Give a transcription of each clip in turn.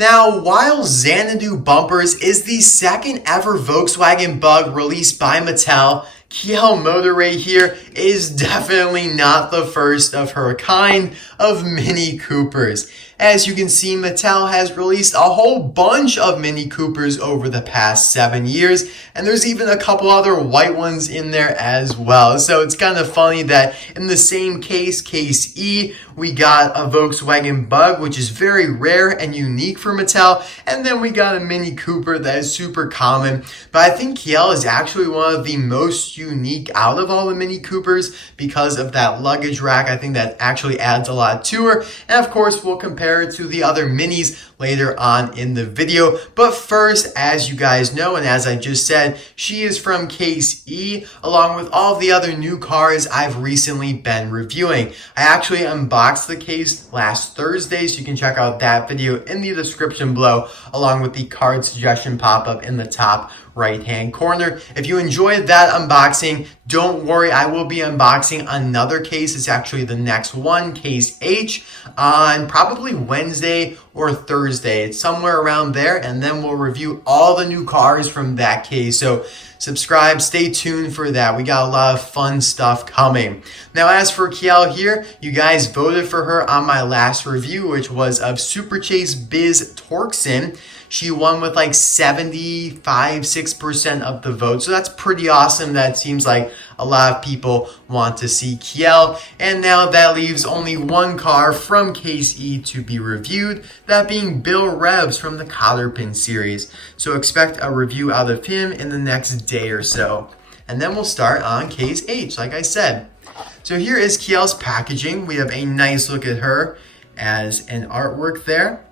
Now, while Xanadu Bumpers is the second ever Volkswagen Bug released by Mattel, Kiel Motorray here is definitely not the first of her kind of Mini Coopers. As you can see, Mattel has released a whole bunch of Mini Coopers over the past 7 years, and there's even a couple other white ones in there as well. So it's kind of funny that in the same case, case E, we got a Volkswagen Bug, which is very rare and unique for Mattel, and then we got a Mini Cooper that is super common. But I think Kiel is actually one of the most unique out of all the Mini Coopers because of that luggage rack. I think that actually adds a lot to her, and of course we'll compare it to the other minis later on in the video. But first, as you guys know, and as I just said, she is from case E, along with all the other new cars I've recently been reviewing. I actually unboxed the case last Thursday, so you can check out that video in the description below, along with the card suggestion pop-up in the top right-hand corner. If you enjoyed that unboxing, don't worry, I will be unboxing another case. It's actually the next one, case H, on probably Wednesday or Thursday. It's somewhere around there, and then we'll review all the new cars from that case. So subscribe, stay tuned for that. We got a lot of fun stuff coming. Now, as for Kiel here, you guys voted for her on my last review, which was of Super Chase Biz Torqsen. She won with like 6% of the vote. So that's pretty awesome. That seems like a lot of people want to see Kiel. And now that leaves only one car from Case E to be reviewed, that being Bill Revs from the Caelum series. So expect a review out of him in the next day or so. And then we'll start on Case H, like I said. So here is Kiel's packaging. We have a nice look at her as an artwork there.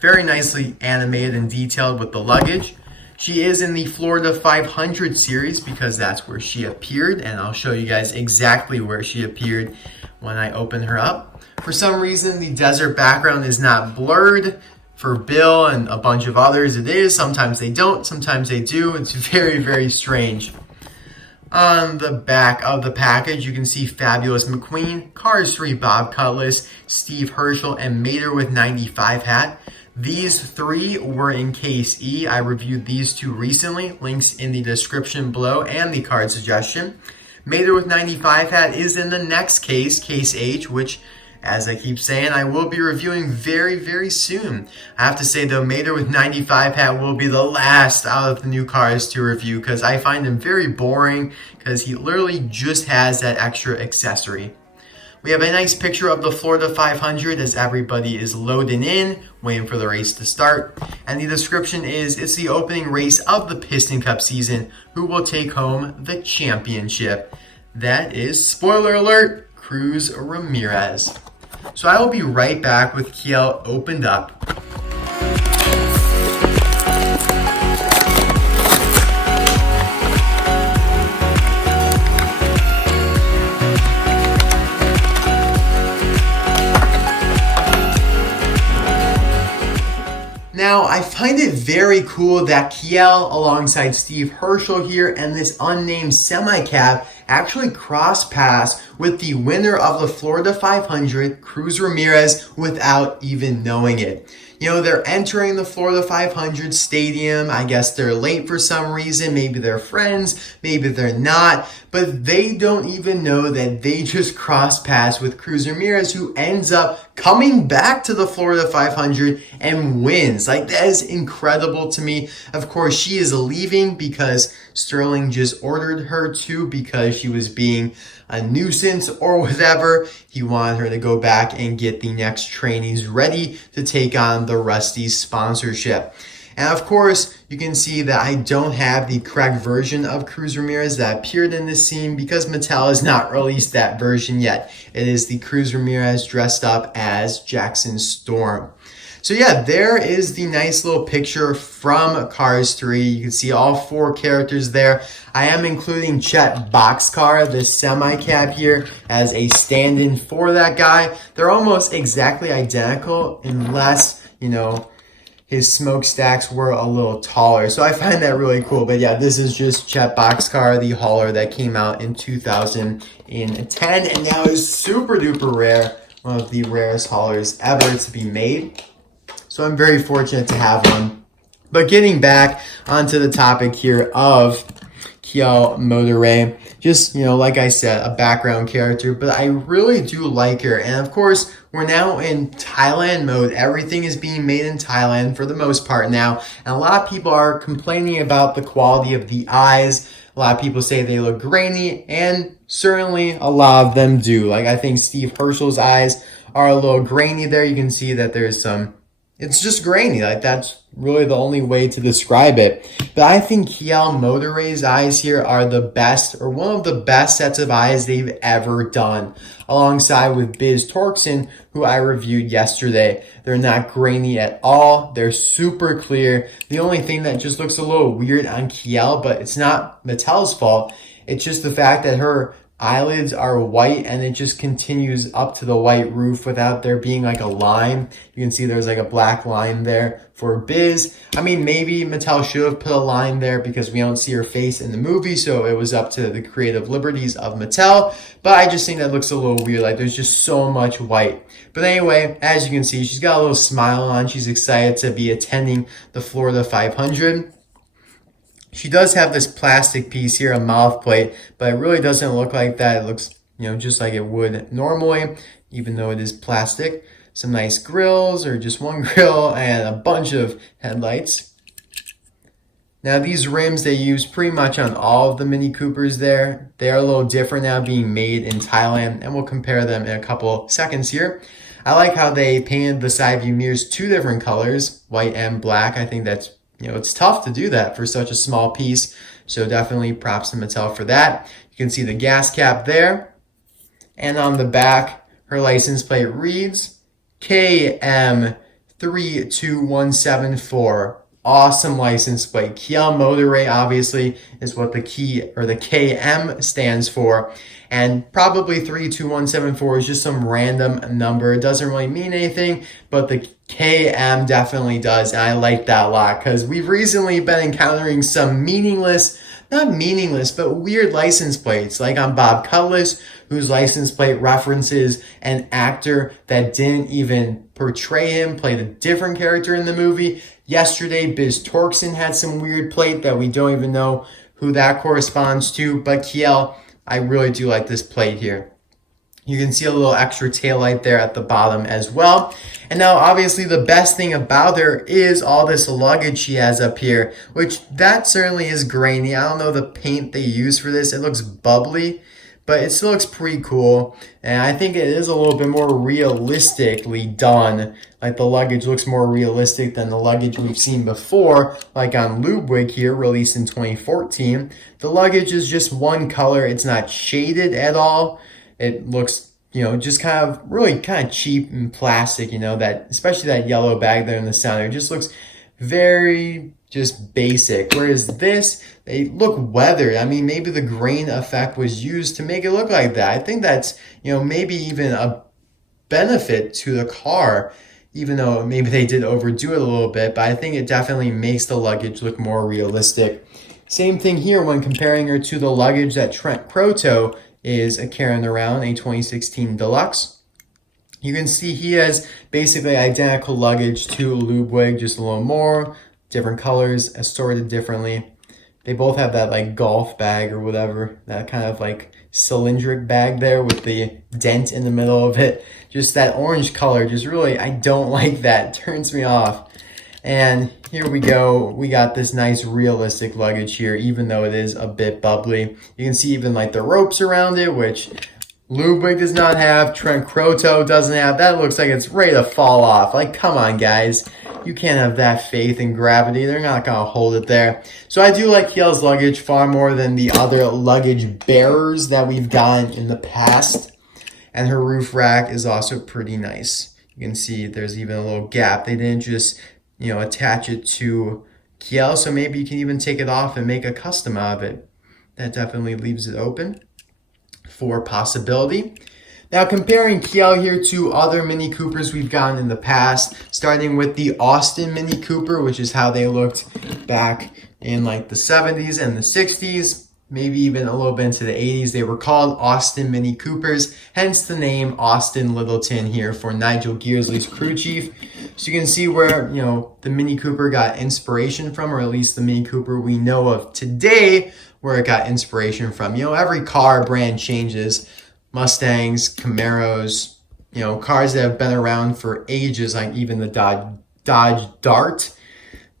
Very nicely animated and detailed with the luggage. She is in the Florida 500 series because that's where she appeared, and I'll show you guys exactly where she appeared when I open her up. For some reason, the desert background is not blurred. For Bill and a bunch of others, it is. Sometimes they don't, sometimes they do. It's very, very strange. On the back of the package, you can see Fabulous McQueen, Cars 3 Bob Cutlass, Steve Hearsell, and Mater with 95 hat. These three were in Case E. I reviewed these two recently. Links in the description below and the card suggestion. Mater with 95 hat is in the next case, Case H, which, as I keep saying, I will be reviewing very, very soon. I have to say, though, Mater with 95 hat will be the last out of the new cars to review because I find him very boring because he literally just has that extra accessory. We have a nice picture of the Florida 500 as everybody is loading in, waiting for the race to start. And the description is, it's the opening race of the Piston Cup season. Who will take home the championship? That is, spoiler alert, Cruz Ramirez. So I will be right back with Kiel opened up. Now, I find it very cool that Kiel, alongside Steve Hearsell here, and this unnamed semi-cab actually cross-pass with the winner of the Florida 500, Cruz Ramirez, without even knowing it. You know, they're entering the Florida 500 stadium. I guess they're late for some reason. Maybe they're friends, maybe they're not, but they don't even know that they just crossed paths with Cruz Ramirez, who ends up coming back to the Florida 500 and wins. Like, that is incredible to me. Of course, she is leaving because Sterling just ordered her to because she was being a nuisance or whatever. He wanted her to go back and get the next trainees ready to take on the Rusty sponsorship. And of course, you can see that I don't have the correct version of Cruz Ramirez that appeared in this scene because Mattel has not released that version yet. It is the Cruz Ramirez dressed up as Jackson Storm. So yeah, there is the nice little picture from Cars 3. You can see all four characters there. I am including Chet Boxcar, the semi-cab here, as a stand-in for that guy. They're almost exactly identical unless, you know, his smokestacks were a little taller. So I find that really cool. But yeah, this is just Chet Boxcar, the hauler that came out in 2010 and now is super duper rare. One of the rarest haulers ever to be made. So I'm very fortunate to have one. But getting back onto the topic here of Kiel Motorray, just, like I said, a background character, but I really do like her. And of course, we're now in Thailand mode. Everything is being made in Thailand for the most part now. And a lot of people are complaining about the quality of the eyes. A lot of people say they look grainy, and certainly a lot of them do. Like, I think Steve Hearsell's eyes are a little grainy there. You can see that there's it's just grainy. Like, that's really the only way to describe it. But I think Kiel Motorray's eyes here are the best, or one of the best sets of eyes they've ever done, alongside with Biz Torqsen, who I reviewed yesterday. They're not grainy at all. They're super clear. The only thing that just looks a little weird on Kiel, but it's not Mattel's fault, it's just the fact that her eyelids are white and it just continues up to the white roof without there being like a line. You can see there's like a black line there for Biz. I mean, maybe Mattel should have put a line there because we don't see her face in the movie, so it was up to the creative liberties of Mattel. But I just think that looks a little weird. Like, there's just so much white. But anyway, as you can see, she's got a little smile on. She's excited to be attending the Florida 500. She does have this plastic piece here, a mouth plate, but it really doesn't look like that. It looks, just like it would normally, even though it is plastic. Some nice grills, or just one grill, and a bunch of headlights. Now, these rims they use pretty much on all of the Mini Coopers there. They are a little different now, being made in Thailand, and we'll compare them in a couple seconds here. I like how they painted the side view mirrors 2 different colors, white and black. I think that's, it's tough to do that for such a small piece. So definitely props to Mattel for that. You can see the gas cap there. And on the back, her license plate reads KM32174. Awesome license plate. Kiel Motorray obviously is what the KM stands for. And probably 32174 is just some random number. It doesn't really mean anything, but the KM definitely does. And I like that a lot because we've recently been encountering some not meaningless, but weird license plates, like on Bob Cutlass, whose license plate references an actor that didn't even portray him, played a different character in the movie. Yesterday, Biz Torqsen had some weird plate that we don't even know who that corresponds to, but Kiel, I really do like this plate here. You can see a little extra tail light there at the bottom as well. And now obviously the best thing about her is all this luggage she has up here, which that certainly is grainy. I don't know the paint they use for this. It looks bubbly, but it still looks pretty cool. And I think it is a little bit more realistically done. Like, the luggage looks more realistic than the luggage we've seen before, like on Ludwig here, released in 2014. The luggage is just one color. It's not shaded at all. It looks, just kind of cheap and plastic, that, especially that yellow bag there in the center. It just looks very just basic. Whereas this, they look weathered. I mean, maybe the grain effect was used to make it look like that. I think that's, maybe even a benefit to the car, even though maybe they did overdo it a little bit, but I think it definitely makes the luggage look more realistic. Same thing here when comparing her to the luggage that Trent Croteau is carrying around, a 2016 Deluxe. You can see he has basically identical luggage to Ludwig, just a little more, different colors, assorted differently. They both have that like golf bag or whatever, that kind of like cylindric bag there with the dent in the middle of it. Just that orange color, just really, I don't like that. It turns me off. And here we go. We got this nice realistic luggage here, even though it is a bit bubbly. You can see even like the ropes around it, which Ludwig does not have, Trent Croteau doesn't have. That looks like it's ready to fall off. Like, come on, guys. You can't have that faith in gravity. They're not going to hold it there. So I do like Kiel's luggage far more than the other luggage bearers that we've gotten in the past. And her roof rack is also pretty nice. You can see there's even a little gap. They didn't just, attach it to Kiel, so maybe you can even take it off and make a custom out of it. That definitely leaves it open for possibility. Now, comparing Kiel here to other Mini Coopers we've gotten in the past, starting with the Austin Mini Cooper, which is how they looked back in like the 70s and the 60s, maybe even a little bit into the 80s. They were called Austin Mini Coopers, hence the name Austin Littleton here for Nigel Gearsley's crew chief. So you can see where, you know, the Mini Cooper got inspiration from, or at least the Mini Cooper we know of today, where it got inspiration from. You know, every car brand changes. Mustangs, Camaros, you know, cars that have been around for ages, like even the Dodge Dart.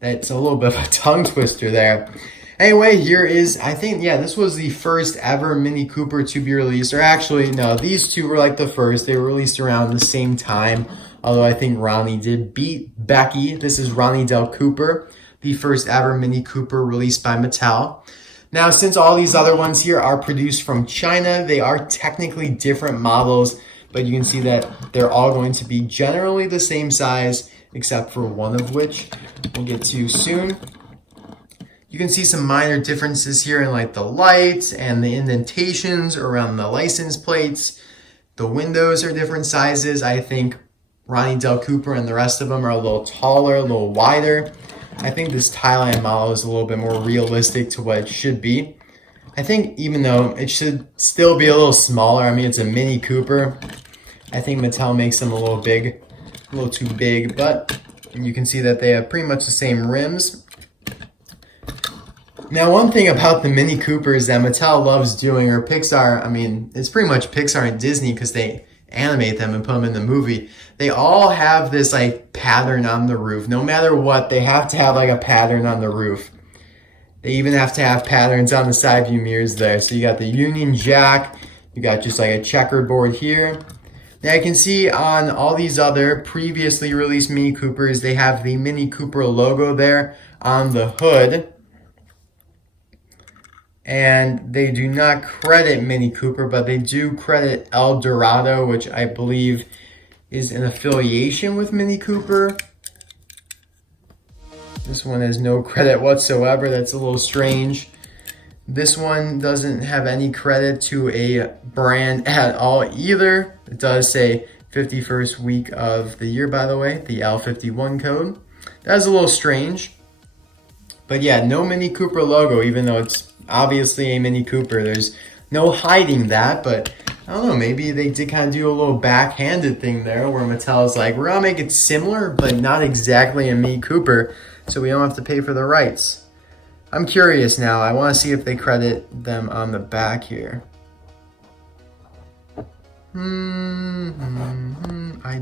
That's a little bit of a tongue twister there. Anyway, here is, I think, yeah, this was the first ever Mini Cooper to be released. Or actually, no, these two were like the first. They were released around the same time. Although I think Ronnie did beat Becky. This is Ronnie Del Cooper, the first ever Mini Cooper released by Mattel. Now, since all these other ones here are produced from China, they are technically different models, but you can see that they're all going to be generally the same size, except for one of which we'll get to soon. You can see some minor differences here in like the lights and the indentations around the license plates. The windows are different sizes. I think Ronnie Del Cooper and the rest of them are a little taller, a little wider. I think this Thailand model is a little bit more realistic to what it should be. I think even though it should still be a little smaller, I mean, it's a Mini Cooper. I think Mattel makes them a little big, a little too big, but you can see that they have pretty much the same rims. Now, one thing about the Mini Coopers that Mattel loves doing, or Pixar, I mean, it's pretty much Pixar and Disney because they animate them and put them in the movie. They all have this like pattern on the roof. No matter what, they have to have like a pattern on the roof. They even have to have patterns on the side view mirrors there. So you got the Union Jack, you got just like a checkerboard here. Now you can see on all these other previously released Mini Coopers, they have the Mini Cooper logo there on the hood. And they do not credit Mini Cooper, but they do credit El Dorado, which I believe is an affiliation with Mini Cooper. This one has no credit whatsoever. That's a little strange. This one doesn't have any credit to a brand at all either. It does say 51st week of the year, by the way, the L51 code. That's a little strange. But yeah, no Mini Cooper logo, even though it's obviously a Mini Cooper. There's no hiding that, but I don't know, maybe they did kind of do a little backhanded thing there where Mattel's like, we're gonna make it similar, but not exactly a Mini Cooper, so we don't have to pay for the rights. I'm curious now. I want to see if they credit them on the back here. I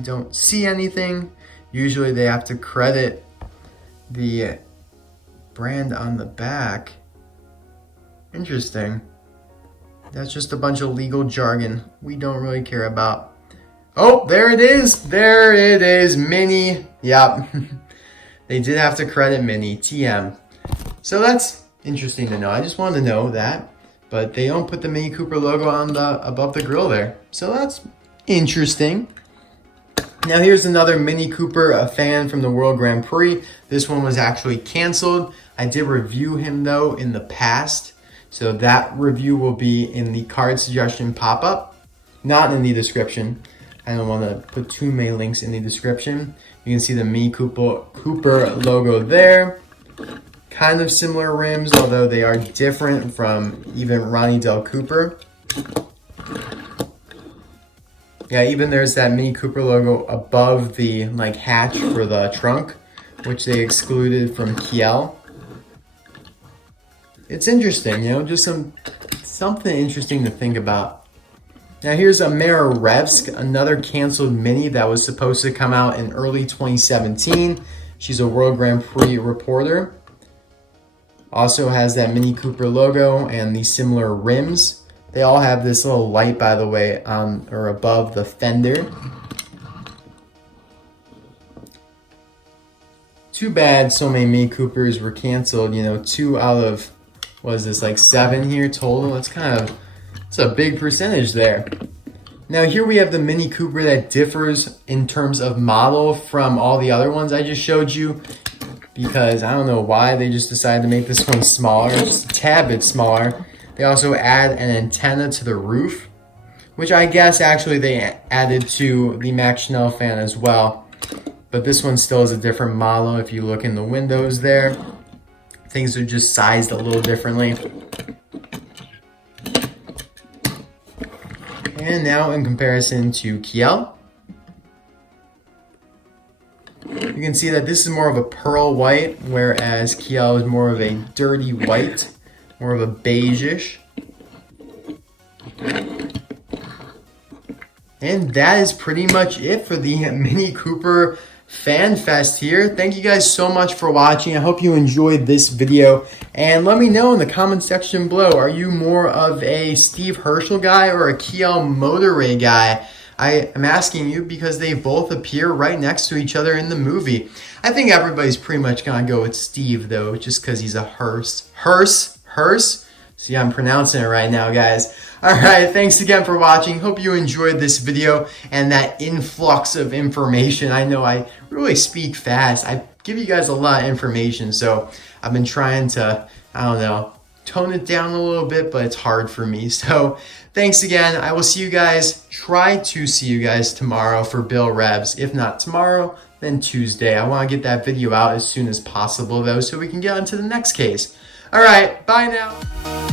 don't see anything. Usually they have to credit the brand on the back. Interesting. That's just a bunch of legal jargon we don't really care about. Oh, there it is. There it is. Mini. Yep. They did have to credit Mini. TM. So that's interesting to know. I just wanted to know that. But they don't put the Mini Cooper logo on the above the grill there. So that's interesting. Now here's another Mini Cooper, a fan from the World Grand Prix. This one was actually canceled. I did review him though in the past. So that review will be in the card suggestion pop-up, not in the description. I don't want to put too many links in the description. You can see the Mini Cooper logo there. Kind of similar rims, although they are different from even Ronnie Del Cooper. Yeah, even there's that Mini Cooper logo above the like hatch for the trunk, which they excluded from Kiel. It's interesting, you know, just something interesting to think about. Now here's a Revs, another canceled Mini that was supposed to come out in early 2017. She's a World Grand Prix reporter. Also has that Mini Cooper logo and the similar rims. They all have this little light, by the way, on or above the fender. Too bad so many Mini Coopers were canceled, you know, 2 out of, what is this, like 7 here total? It's a big percentage there. Now here we have the Mini Cooper that differs in terms of model from all the other ones I just showed you, because I don't know why they just decided to make this one smaller, just a tad bit smaller. They also add an antenna to the roof, which I guess actually they added to the Max Schnell fan as well. But this one still is a different model. If you look in the windows there, things are just sized a little differently. And now in comparison to Kiel. You can see that this is more of a pearl white, whereas Kiel is more of a dirty white, more of a beige-ish. And that is pretty much it for the Mini Cooper Fan Fest here. Thank you guys so much for watching. I hope you enjoyed this video. And let me know in the comment section below, are you more of a Steve Hearsell guy or a Kiel Motorray guy? I am asking you because they both appear right next to each other in the movie. I think everybody's pretty much gonna go with Steve though, just because he's a Hearse. See, I'm pronouncing it right now, guys. Alright, thanks again for watching. Hope you enjoyed this video and that influx of information. I know I really speak fast. I give you guys a lot of information, so I've been trying to, I don't know, tone it down a little bit, but it's hard for me. So thanks again. I will see you guys, try to see you guys tomorrow for Bill Revs. If not tomorrow, then Tuesday. I want to get that video out as soon as possible though, so we can get on to the next case. Alright, bye now.